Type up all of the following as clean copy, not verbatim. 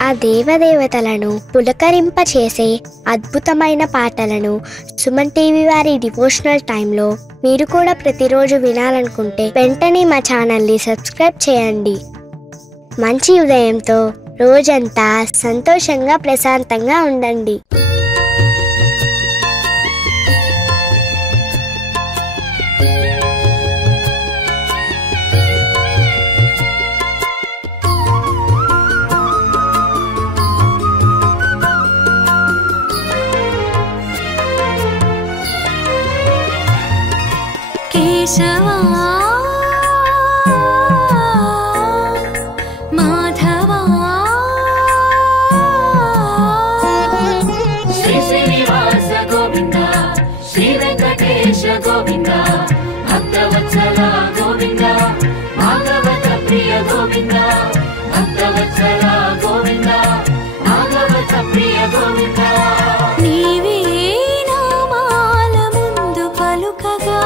ఆ దేవదేవతలను పులకరింపచేసే అద్భుతమైన పాటలను సుమన్ టీవీ వారి డివోషనల్ టైంలో మీరు కూడా ప్రతిరోజు వినాలనుకుంటే వెంటనే మా ఛానల్ని సబ్స్క్రైబ్ చేయండి. మంచి ఉదయంతో రోజంతా సంతోషంగా ప్రశాంతంగా ఉండండి. కేశవా మాధవా శ్రీ శ్రీనివాస గోవింద శ్రీ వెంకటేశ గోవింద భక్తవత్సల గోవింద భాగవత ప్రియ గోవింద భక్తవత్సల గోవింద భాగవత ప్రియ గోవింద. నీవే నామాల ముందు పలుకగా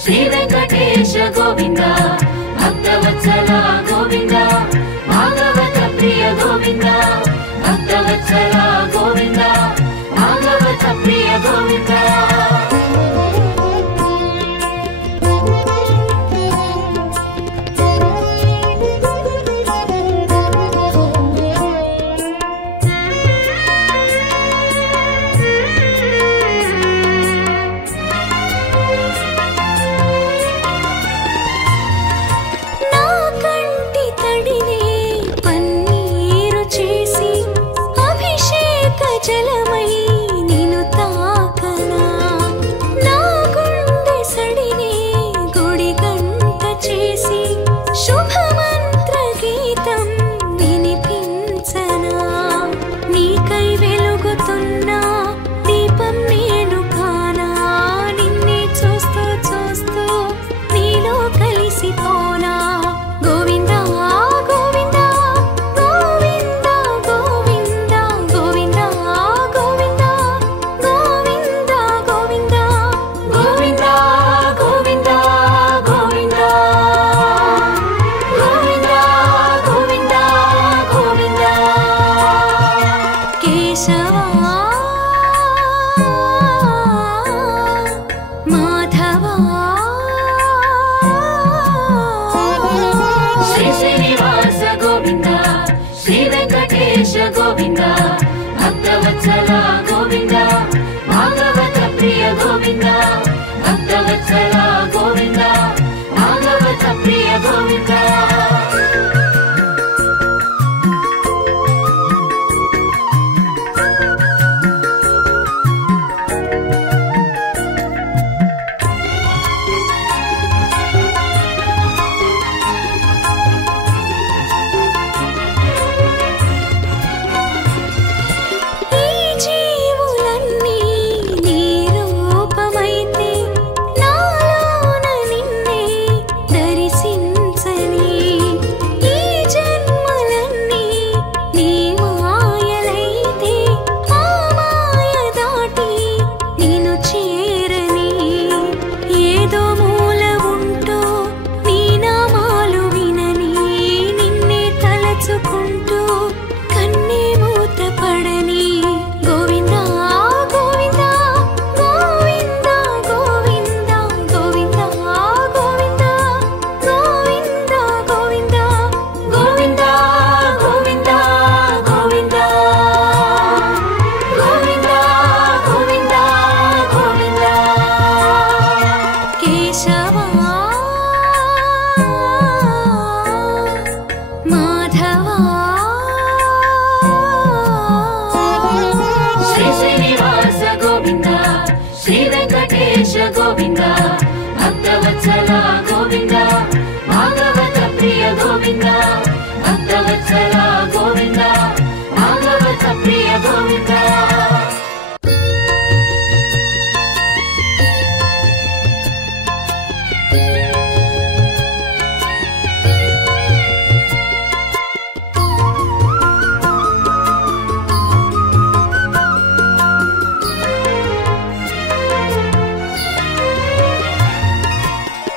శ్రీ వెంకటేశ గోవింద భక్తవత్సల గోవింద భాగవత ప్రియ గోవింద భక్తవత్సల గోవింద భాగవత ప్రియ గోవింద. కన్న మాధవా శ్రీ శ్రీనివాస గోవింద శ్రీ వెంకటేశ గోవింద భక్తవత్సల గోవింద భాగవత ప్రియ గోవింద భక్తవత్సల గోవింద భాగవత ప్రియ గోవింద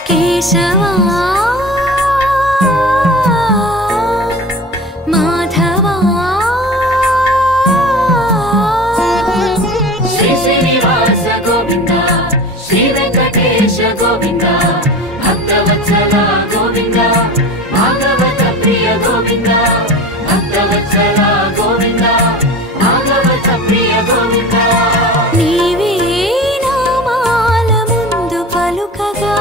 కేశవా మాధవా శ్రీ శ్రీనివాస గోవింద శ్రీ వెంకటేశ గోవింద భక్తవత్సల గోవింద భాగవత ప్రియ గోవింద భక్తవత్సల గోవింద భాగవత ప్రియ గోవింద నీవే నామాల ముందు పలుకగా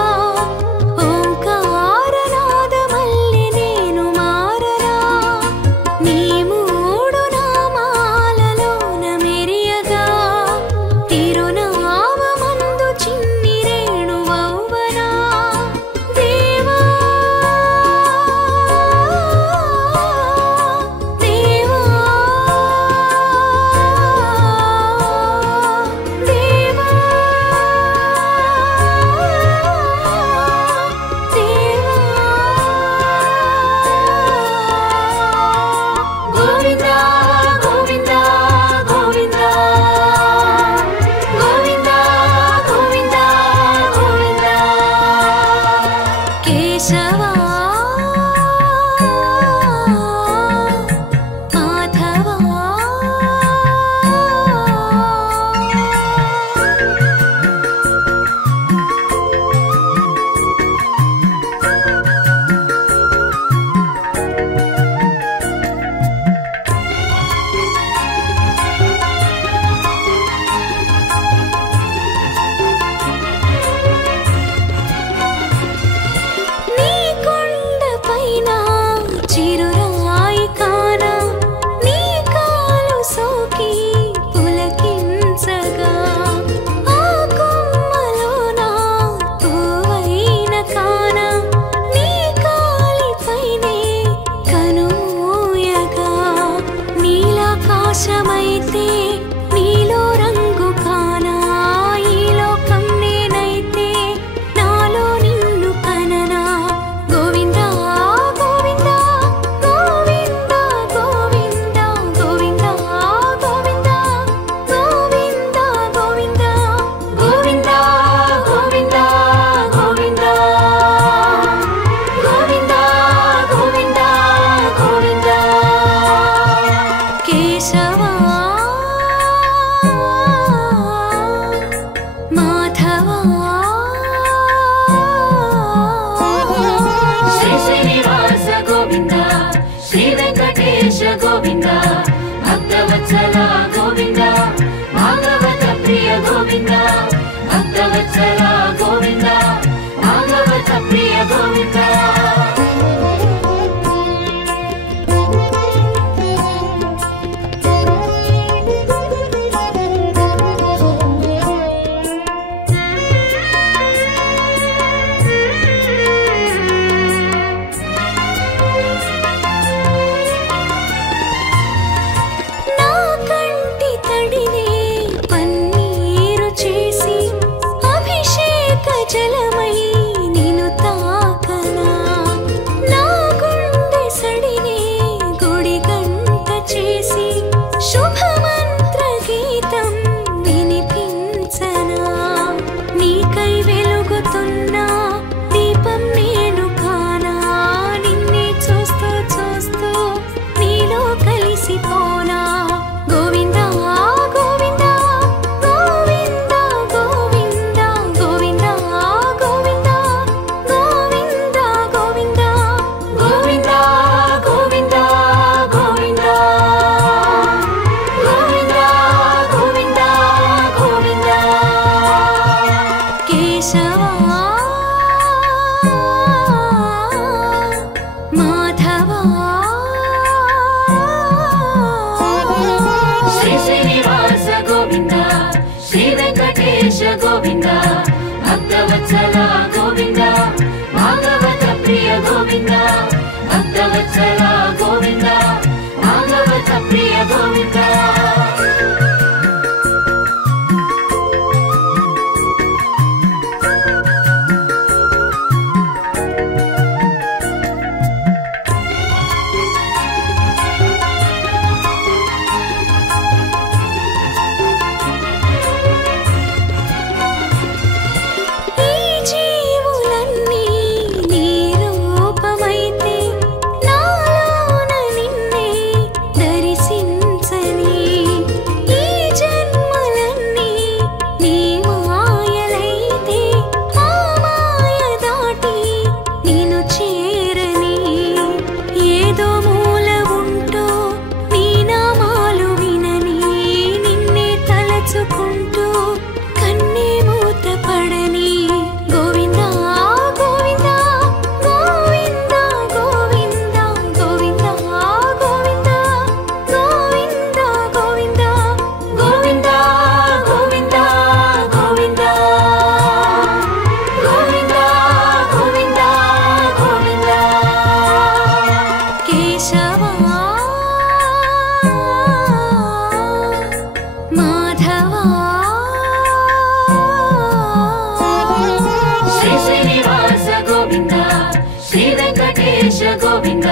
శ్రీ వెంకటేశ గోవింద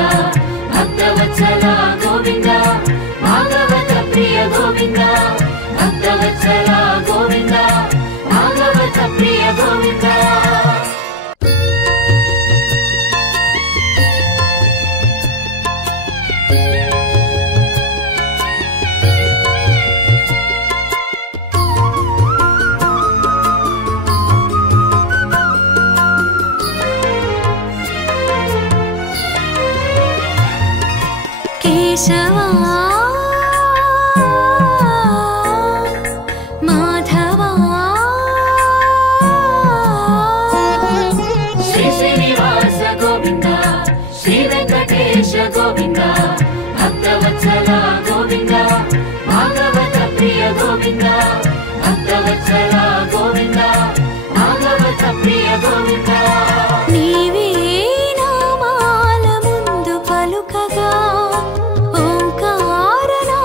భక్తవత్సల గోవింద భాగవత ప్రియ గోవింద భక్తవత్సల గోవింద భాగవత ప్రియ గోవింద కేశవా మాధవా శ్రీ శ్రీనివాస గోవింద శ్రీ వెంకటేశ గోవింద భక్తవత్సల గోవింద భాగవత ప్రియ గోవింద భక్తవత్సల గోవింద భాగవత ప్రియ గోవింద నీవే నామాల ముందు పలుకగా ఓంకారనాదమల్లి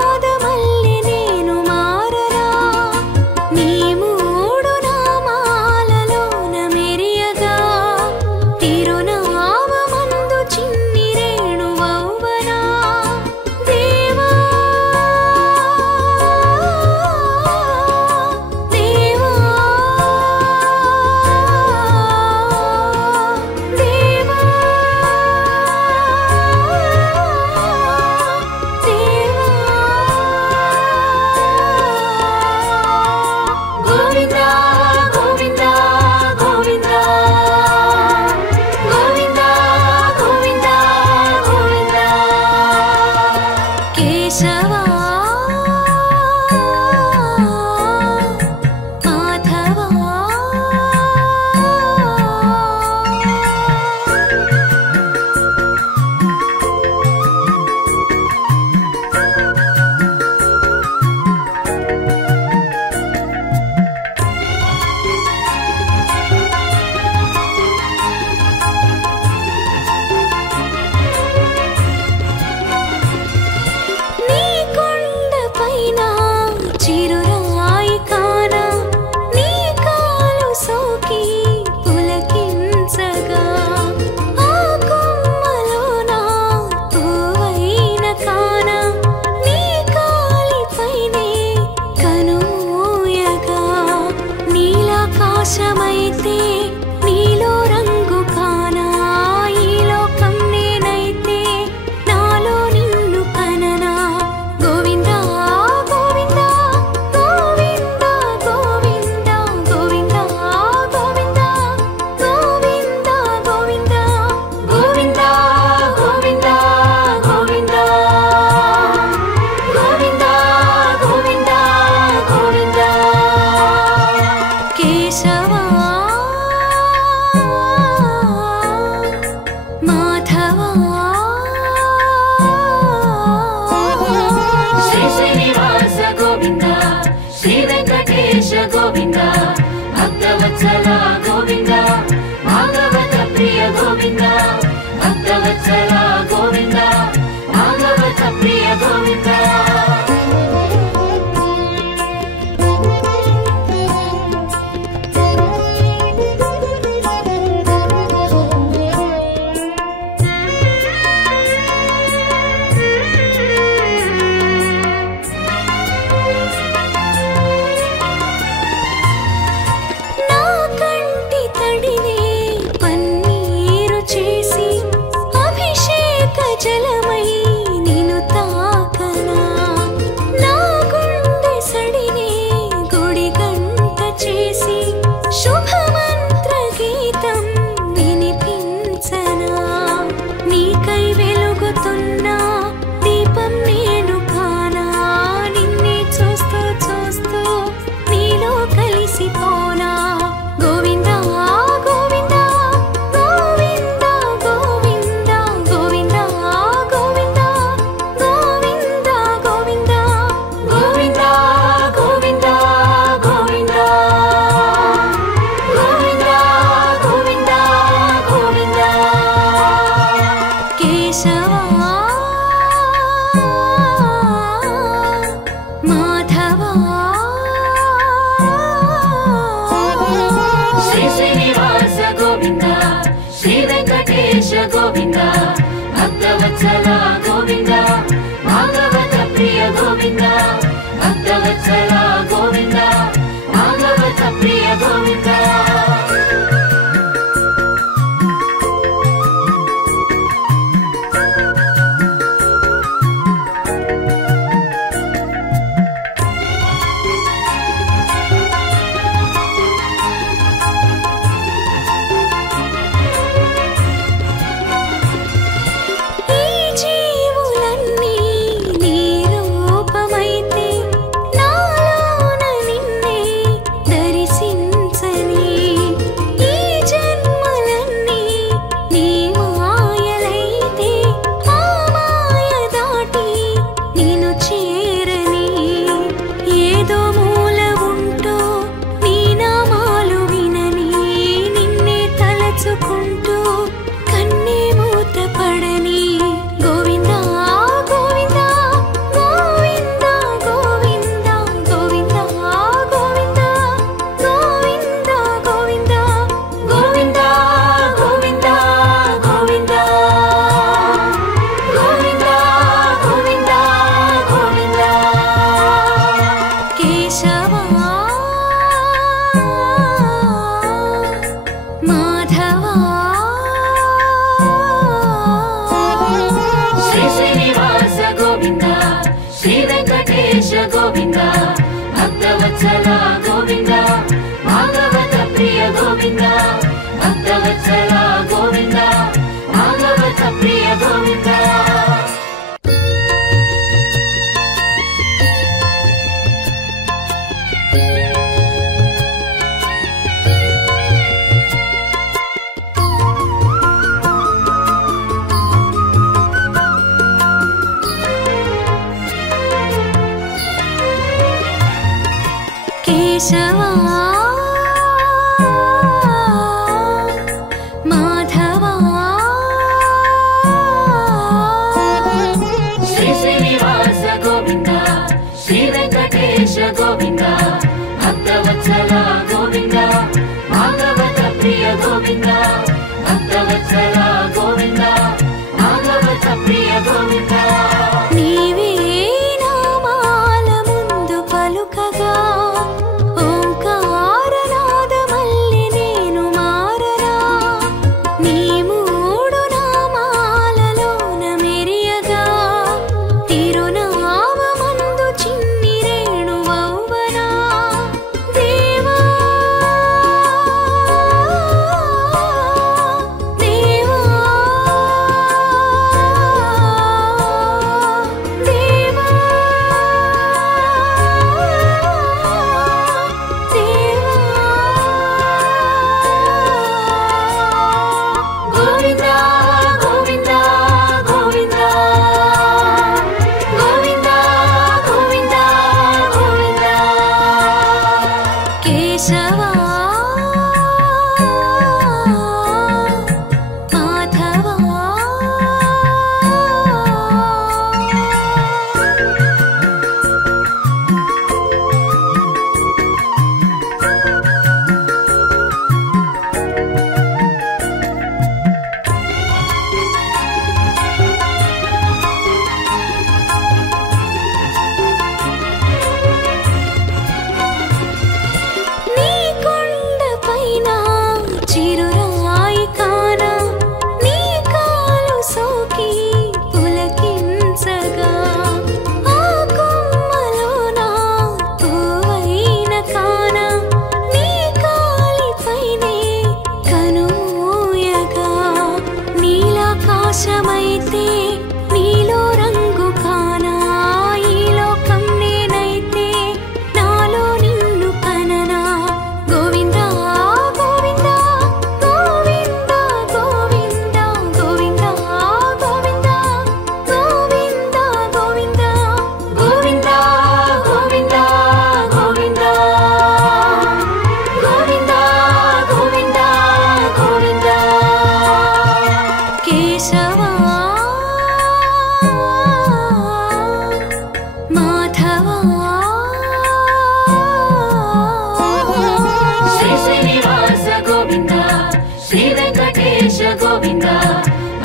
నేను మారనా నీ మూడు నామాలలోన మెరియగా తిరునామమందు చిన్ని రేణువవ్వనా దేవా దేవా దేవా గోవింద గోవింద గోవింద గోవింద గోవింద గోవింద కేశవా మాధవా నీ కొండపైన చిరురాయి కాన నీ కాలు సోకి పులకించగా ఆ కొమ్మలోన పువ్వైన కాన నీ కాలిపైనే కనుమూయగా నీలాకాశమైతే నీలో రంగు కానా ఈ లోకం నేనైతే నాలో నిన్ను కననా గోవింద గోవింద గోవింద గోవింద గోవింద గోవింద గోవింద గోవింద గోవింద గోవింద గోవింద గోవింద గోవింద గోవింద కేశవా మాధవా శ్రీ శ్రీనివాస గోవింద శ్రీ వెంకటేశ గోవింద భక్తవత్సల గోవింద భాగవత ప్రియ గోవింద భక్తవత్సల గోవింద భాగవత ప్రియ గోవింద నా కంటి తడినే పన్నీరు చేసి అభిషేక గోవింద భక్తవత్సల గోవింద భాగవత ప్రియ గోవింద భక్తవత్సల గోవింద భాగవత ప్రియ గోవింద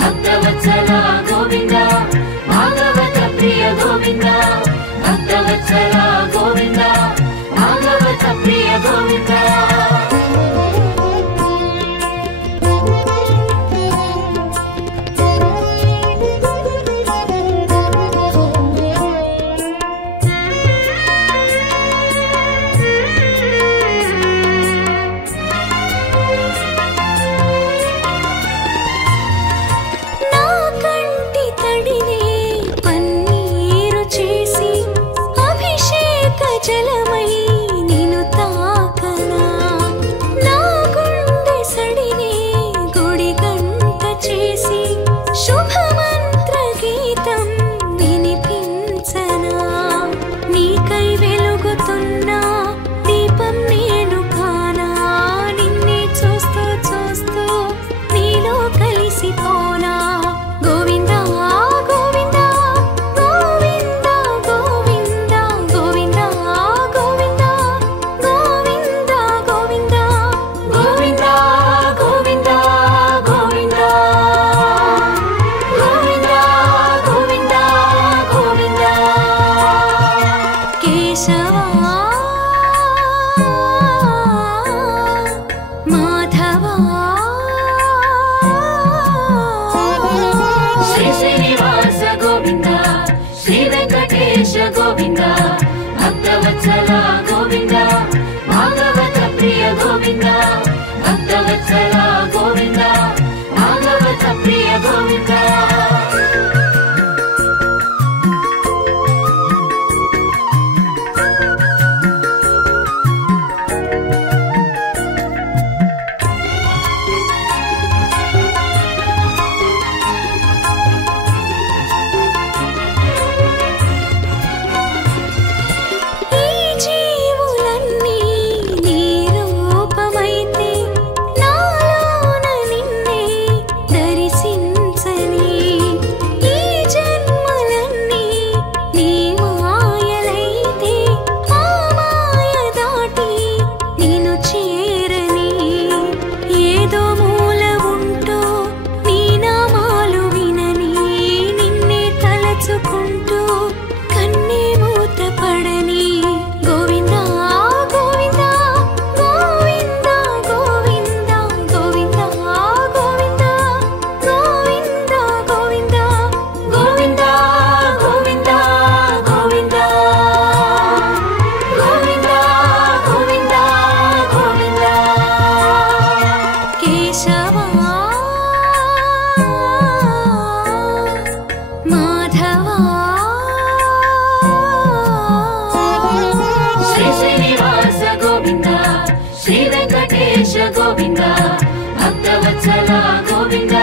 భక్తవత్సల గోవింద భాగవత ప్రియ గోవింద భక్తవత్సల గోవింద భాగవత ప్రియ గోవింద జలమై నిను తాకనా నా గుండె సడిని గుడి గంట చేసి శుభమంత్ర గీతం వినిపించనా నీకై వెలుగుతున్న దీపం నేను కానా నిన్నే చూస్తూ చూస్తూ నీలో కలిసిపోనా గోవింద గోవింద గోవింద గోవింద గోవింద గోవింద భక్తవత్సల గోవింద భాగవత ప్రియ గోవింద భక్తవత్సల గోవింద భాగవత ప్రియ గోవింద గోవింద భక్తవత్సల గోవింద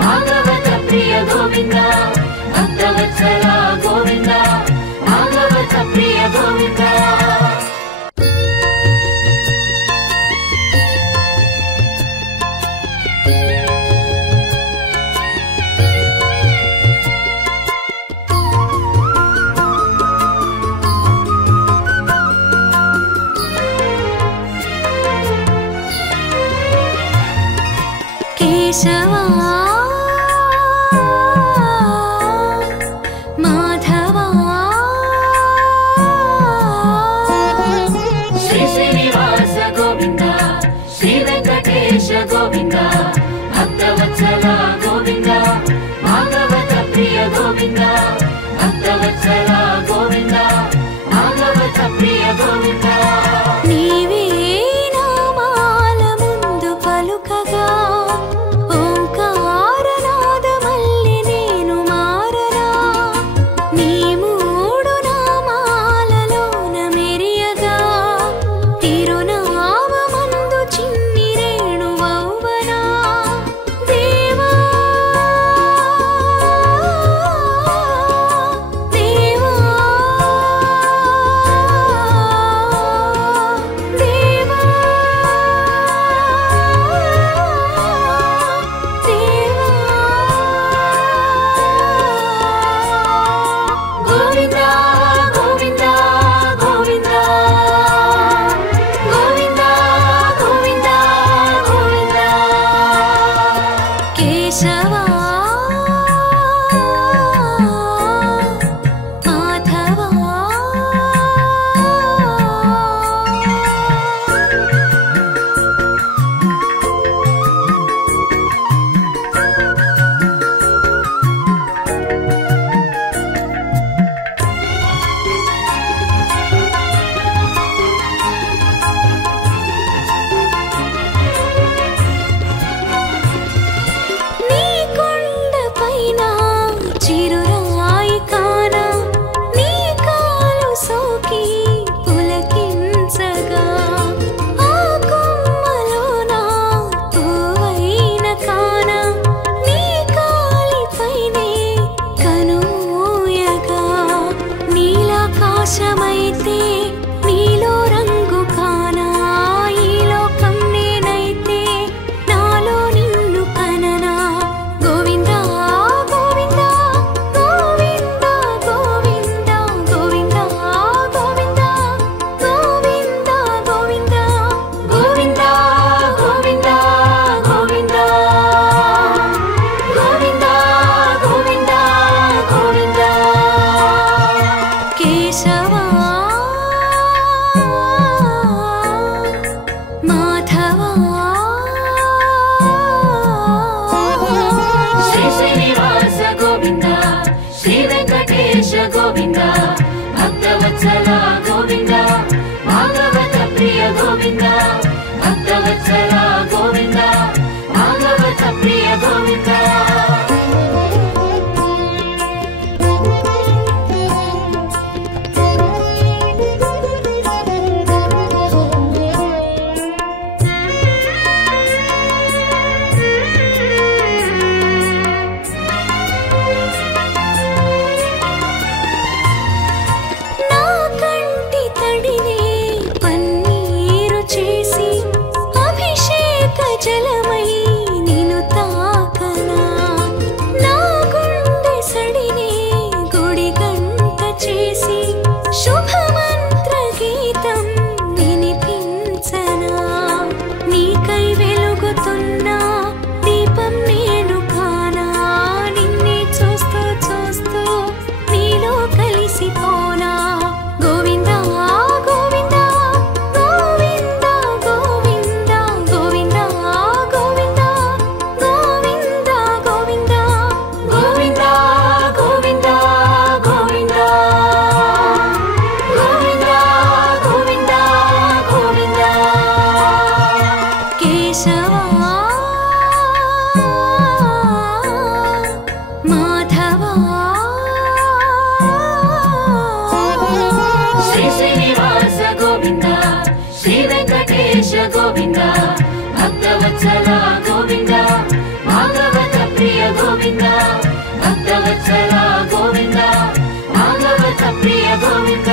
భాగవత ప్రియ గోవింద భక్తవత్సల గోవింద భాగవత ప్రియ గోవింద కేశవా మాధవా శ్రీ శ్రీనివాస గోవింద శ్రీ వెంకటేశ గోవింద భక్తవత్సల గోవింద భాగవత ప్రియ గోవింద భక్తవత్సల గోవింద భాగవత ప్రియ గోవింద నీవే నామాల ముందు పలుకగా ఓంకారనాదమల్లి నేను మారరా నీ మూడు నామాలలోన మెరియగా తిరునామమందు చిన్ని రేణువౌవనా దేవా దేవా దేవా గోవింద గోవింద గోవింద గోవింద గోవింద గోవింద కేశవా ప్రియ గోవింద భక్తవత్సల గోవింద భాగవత ప్రియ గోవింద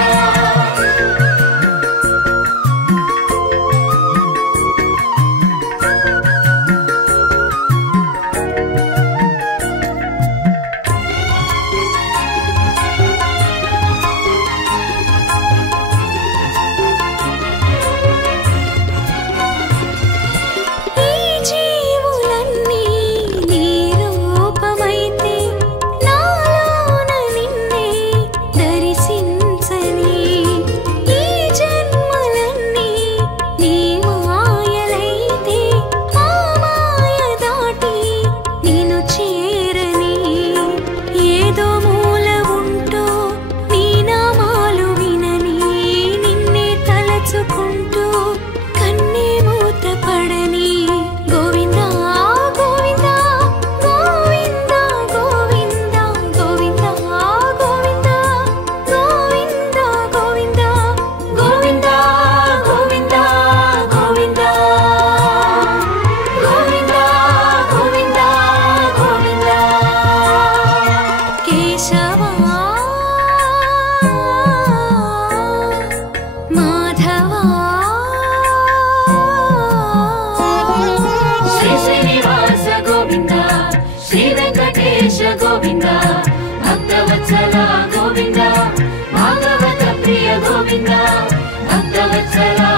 శ్రీ వెంకటేశ గోవింద భక్తవత్సల గోవింద భాగవత ప్రియ గోవింద భక్తవత్సల